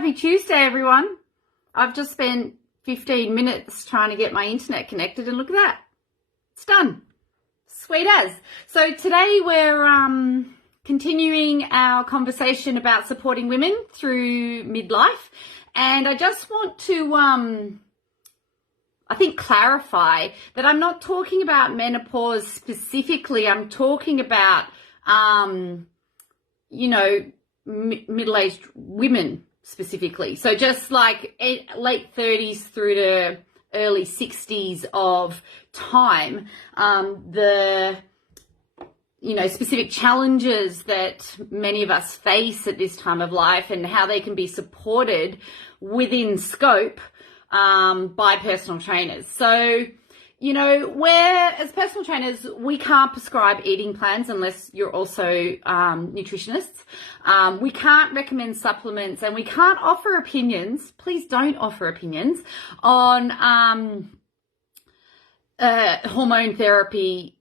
Happy Tuesday, everyone. I've just spent 15 minutes trying to get my internet connected, and look at that. It's done. Sweet as. So today we're continuing our conversation about supporting women through midlife, and I just want to clarify that I'm not talking about menopause specifically. I'm talking about middle-aged women specifically. So just like late 30s through to early 60s of time, the specific challenges that many of us face at this time of life and how they can be supported within scope by personal trainers. So, where as personal trainers, we can't prescribe eating plans unless you're also nutritionists. We can't recommend supplements, and we can't offer opinions. Please don't offer opinions on hormone therapy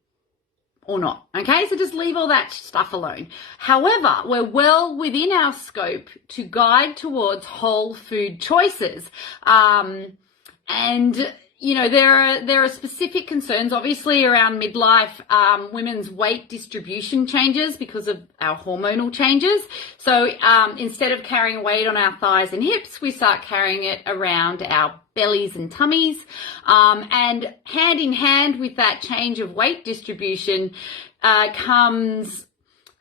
or not. Okay, so just leave all that stuff alone. However, we're well within our scope to guide towards whole food choices. There are specific concerns, obviously, around midlife. Women's weight distribution changes because of our hormonal changes. So instead of carrying weight on our thighs and hips, we start carrying it around our bellies and tummies. And hand in hand with that change of weight distribution comes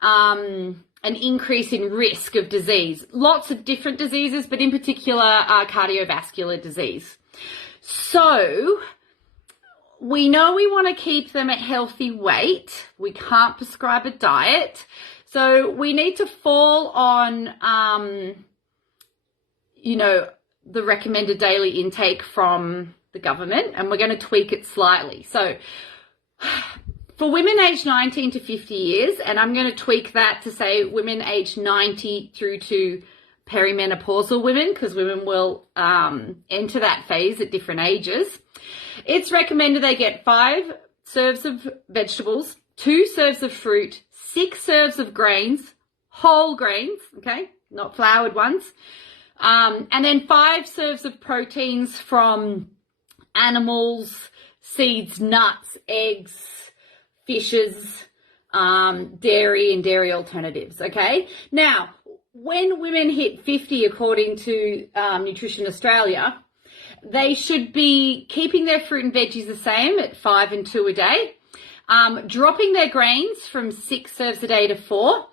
an increase in risk of disease. Lots of different diseases, but in particular cardiovascular disease. So we know we want to keep them at healthy weight. We can't prescribe a diet. So we need to fall on, the recommended daily intake from the government, and we're going to tweak it slightly. So for women aged 19 to 50 years, and I'm going to tweak that to say women aged 90 through to perimenopausal women, because women will enter that phase at different ages. It's recommended they get 5 serves of vegetables, 2 serves of fruit, 6 serves of grains, whole grains, okay, not floured ones, and then 5 serves of proteins from animals, seeds, nuts, eggs, fishes, dairy and dairy alternatives, okay? Now, when women hit 50, according to Nutrition Australia, they should be keeping their fruit and veggies the same at 5 and 2 a day, dropping their grains from 6 serves a day to 4,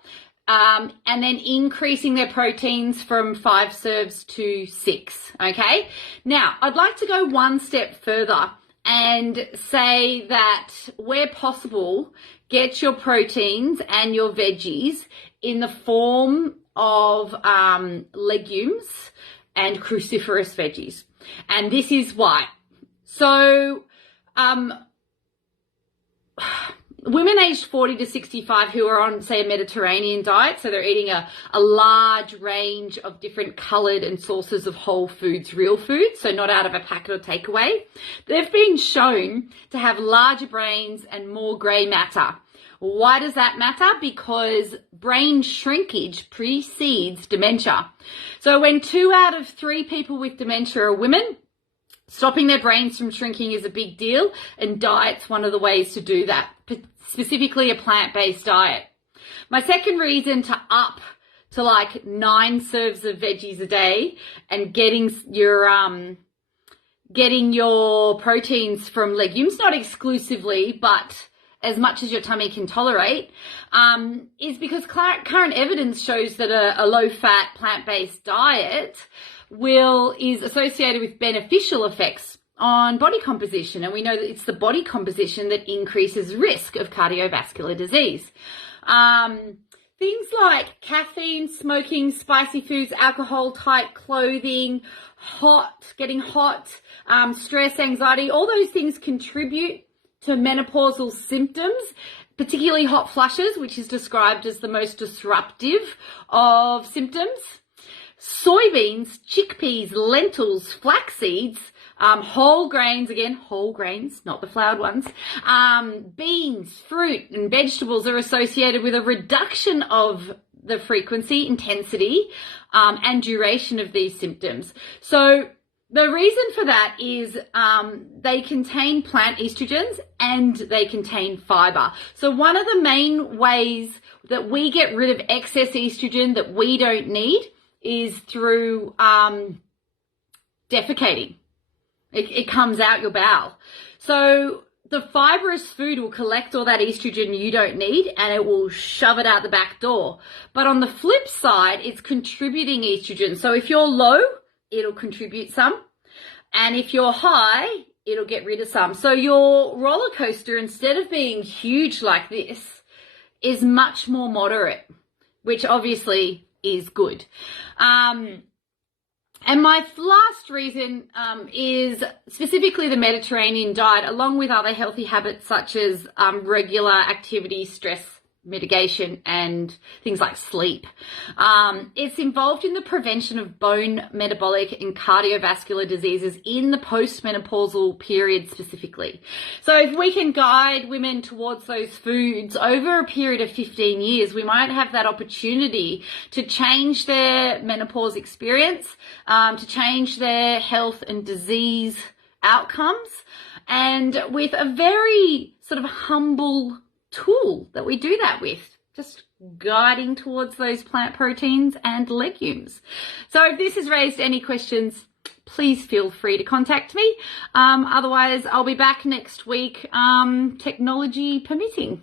and then increasing their proteins from 5 serves to 6, okay? Now, I'd like to go one step further and say that where possible, get your proteins and your veggies in the form of legumes and cruciferous veggies. And this is why. So women aged 40 to 65 who are on, say, a Mediterranean diet, so they're eating a large range of different coloured and sources of whole foods, real foods, so not out of a packet or takeaway, they've been shown to have larger brains and more grey matter. Why does that matter? Because brain shrinkage precedes dementia. So when 2 out of 3 people with dementia are women, stopping their brains from shrinking is a big deal, and diet's one of the ways to do that, specifically a plant-based diet. My second reason to up to like 9 serves of veggies a day and getting your proteins from legumes, not exclusively, but as much as your tummy can tolerate, is because current evidence shows that a low-fat plant-based diet is associated with beneficial effects on body composition, and we know that it's the body composition that increases risk of cardiovascular disease. Things like caffeine, smoking, spicy foods, alcohol, tight clothing, getting hot, stress, anxiety, all those things contribute to menopausal symptoms, particularly hot flushes, which is described as the most disruptive of symptoms. Soybeans, chickpeas, lentils, flax seeds, whole grains, again, whole grains, not the floured ones, beans, fruit and vegetables are associated with a reduction of the frequency, intensity, and duration of these symptoms. So the reason for that is they contain plant estrogens and they contain fiber. So one of the main ways that we get rid of excess estrogen that we don't need is through defecating. It comes out your bowel. So the fibrous food will collect all that estrogen you don't need and it will shove it out the back door. But on the flip side, it's contributing estrogen. So if you're low, it'll contribute some. And if you're high, it'll get rid of some. So your roller coaster, instead of being huge like this, is much more moderate, which obviously is good. And my last reason is specifically the Mediterranean diet, along with other healthy habits such as regular activity, stress mitigation, and things like sleep. It's involved in the prevention of bone, metabolic, and cardiovascular diseases in the postmenopausal period specifically. So if we can guide women towards those foods over a period of 15 years, we might have that opportunity to change their menopause experience, to change their health and disease outcomes, and with a very sort of humble tool that we do that with, just guiding towards those plant proteins and legumes. So if this has raised any questions, please feel free to contact me. Otherwise, I'll be back next week, technology permitting.